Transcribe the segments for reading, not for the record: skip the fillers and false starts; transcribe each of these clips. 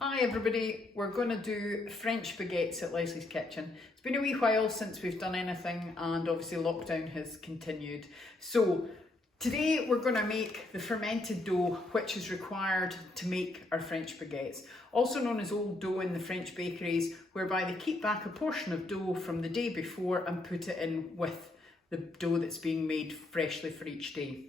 Hi everybody, we're going to do French baguettes at Leslie's Kitchen. It's been a wee while since we've done anything and obviously lockdown has continued. So today we're going to make the fermented dough which is required to make our French baguettes. Also known as old dough in the French bakeries, whereby they keep back a portion of dough from the day before and put it in with the dough that's being made freshly for each day.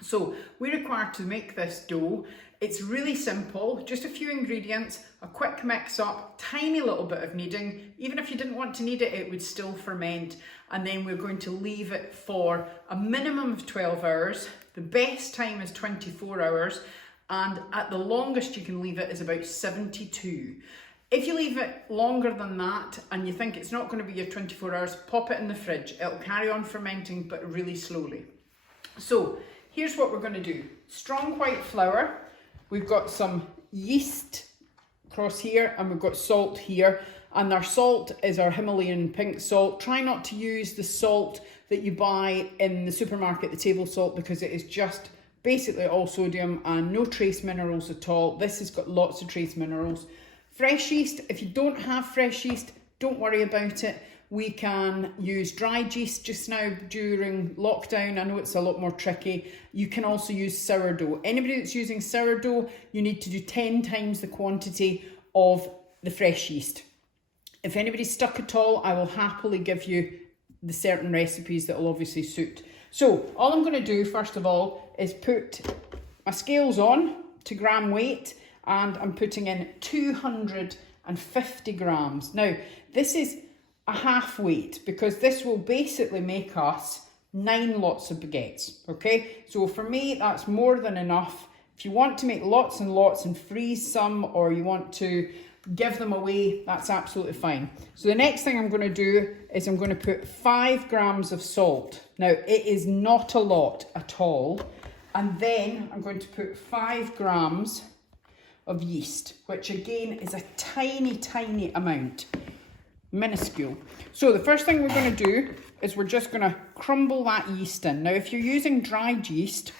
So we're required to make this dough. It's really simple, just a few ingredients, a quick mix up, tiny little bit of kneading. Even if you didn't want to knead it, it would still ferment. And then we're going to leave it for a minimum of 12 hours. The best time is 24 hours. And at the longest you can leave it is about 72. If you leave it longer than that and you think it's not going to be your 24 hours, pop it in the fridge. It'll carry on fermenting, but really slowly. So here's what we're going to do. Strong white flour. We've got some yeast across here and we've got salt here. And our salt is our Himalayan pink salt. Try not to use the salt that you buy in the supermarket, the table salt, because it is just basically all sodium and no trace minerals at all. This has got lots of trace minerals. Fresh yeast, if you don't have fresh yeast, don't worry about it. We can use dried yeast just now during lockdown. I know it's a lot more tricky. You can also use sourdough. Anybody that's using sourdough, you need to do 10 times the quantity of the fresh yeast. If anybody's stuck at all, I will happily give you the certain recipes that will obviously suit. So all I'm going to do first of all is put my scales on to gram weight, and I'm putting in 250 grams. Now this is a half weight because this will basically make us 9 lots of baguettes, okay? So for me, that's more than enough. If you want to make lots and lots and freeze some, or you want to give them away, that's absolutely fine. So the next thing I'm going to do is I'm going to put 5 grams of salt. Now, it is not a lot at all. And then I'm going to put 5 grams of yeast, which again is a tiny, tiny amount. Minuscule. So the first thing we're going to do is we're just going to crumble that yeast in. Now if you're using dried yeast,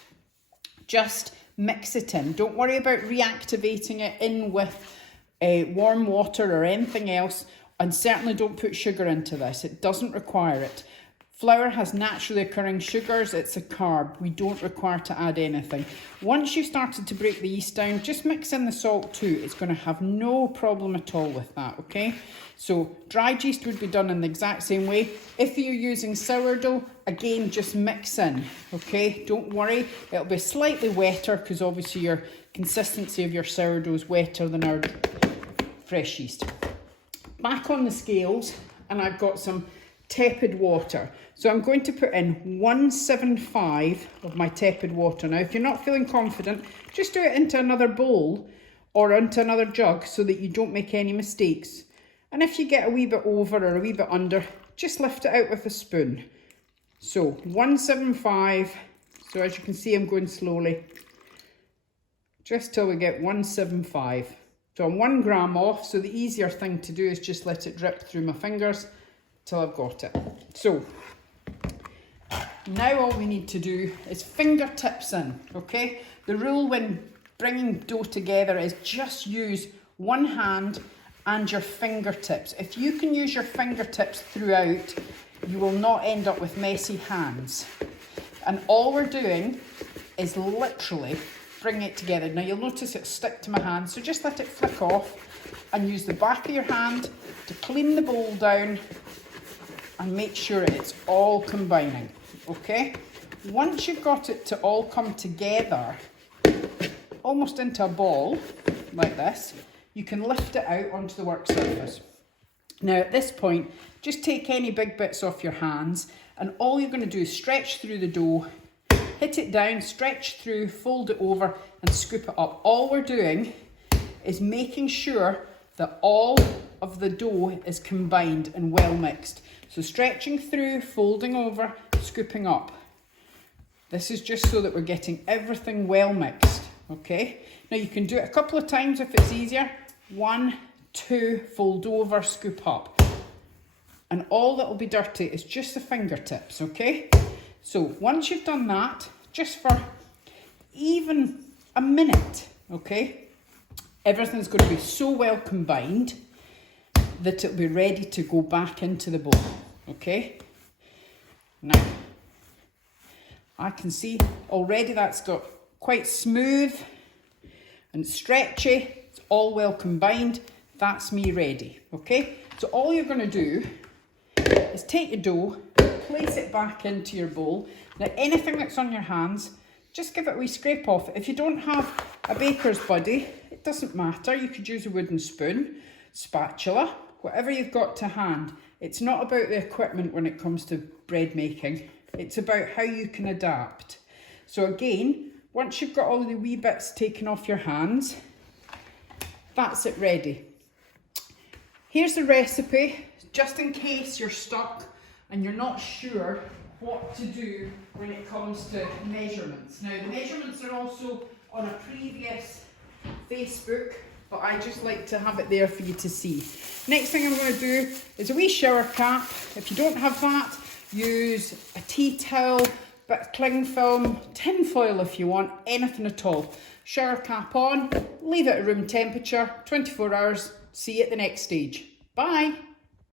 just mix it in. Don't worry about reactivating it in with warm water or anything else, and certainly don't put sugar into this. It doesn't require it. Flour has naturally occurring sugars, it's a carb. We don't require to add anything. Once you've started to break the yeast down, just mix in the salt too. It's going to have no problem at all with that, okay? So dried yeast would be done in the exact same way. If you're using sourdough, again, just mix in, okay? Don't worry, it'll be slightly wetter because obviously your consistency of your sourdough is wetter than our fresh yeast. Back on the scales, and I've got some tepid water. So I'm going to put in 175 of my tepid water. Now, if you're not feeling confident, just do it into another bowl or into another jug so that you don't make any mistakes. And if you get a wee bit over or a wee bit under, just lift it out with a spoon. So 175. So as you can see, I'm going slowly, just till we get 175. So I'm 1 gram off. So the easier thing to do is just let it drip through my fingers till I've got it. So now all we need to do is fingertips in, okay? The rule when bringing dough together is just use one hand and your fingertips. If you can use your fingertips throughout, you will not end up with messy hands. And all we're doing is literally bring it together. Now you'll notice it stick to my hand, so just let it flick off and use the back of your hand to clean the bowl down and make sure it's all combining, okay? Once you've got it to all come together, almost into a ball, like this, you can lift it out onto the work surface. Now at this point, just take any big bits off your hands, and all you're going to do is stretch through the dough, hit it down, stretch through, fold it over and scoop it up. All we're doing is making sure that all of the dough is combined and well mixed. So stretching through, folding over, scooping up. This is just so that we're getting everything well mixed, okay? Now you can do it a couple of times if it's easier. 1, 2, fold over, scoop up. And all that will be dirty is just the fingertips, okay? So once you've done that, just for even a minute, okay? everything's going to be so well combined that it'll be ready to go back into the bowl, okay? Now, I can see already that's got quite smooth and stretchy. It's all well combined. That's me ready, okay? So all you're going to do is take your dough, place it back into your bowl. Now anything that's on your hands, just give it a wee scrape off. If you don't have a baker's buddy, it doesn't matter. You could use a wooden spoon, spatula, whatever you've got to hand. It's not about the equipment when it comes to bread making. It's about how you can adapt. So again, once you've got all the wee bits taken off your hands, that's it ready. Here's the recipe, just in case you're stuck and you're not sure what to do when it comes to measurements. Now the measurements are also on a previous Facebook, but I just like to have it there for you to see. Next thing I'm going to do is a wee shower cap. If you don't have that, use a tea towel, bit of cling film, tin foil if you want, anything at all. Shower cap on, leave it at room temperature, 24 hours, see you at the next stage. Bye!